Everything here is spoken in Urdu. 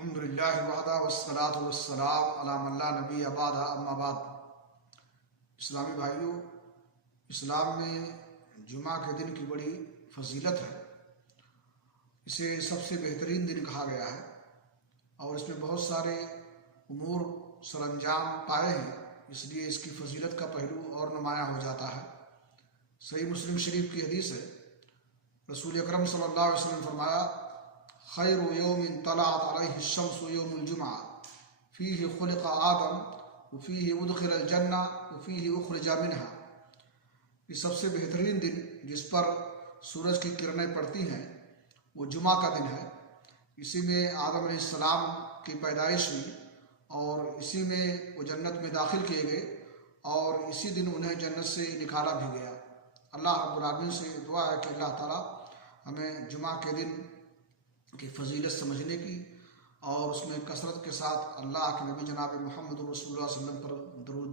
الحمدللہ وحدہ والصلاة والسلام علی من لا نبی بعدہ اما بعد۔ اسلامی بھائیوں، اسلام میں جمعہ کے دن کی بڑی فضیلت ہے۔ اسے سب سے بہترین دن کہا گیا ہے اور اس میں بہت سارے امور سر انجام پائے ہیں، اس لیے اس کی فضیلت کا پہلو اور نمایاں ہو جاتا ہے۔ صحیح مسلم شریف کی حدیث ہے، رسول اکرم صلی اللہ علیہ وسلم نے فرمایا: خیر یوم طلعت علیہ الشمس یوم الجمعہ فیہ خلق آدم وفیہ ادخل الجنہ وفیہ اخرج منہا۔ یہ سب سے بہترین دن جس پر سورج کی کرنیں پڑتی ہیں وہ جمعہ کا دن ہے۔ اسی میں آدم علیہ السلام کی پیدائش ہوئی اور اسی میں وہ جنت میں داخل کیے گئے اور اسی دن انہیں جنت سے نکالا بھی گیا۔ اللہ رب العالمین سے دعا ہے کہ اللہ تعالیٰ ہمیں جمعہ کے دن کی فضیلت سمجھنے کی اور اس میں کثرت کے ساتھ اللہ کے نبی جناب محمد رسول اللہ صلی اللہ علیہ وسلم پر درود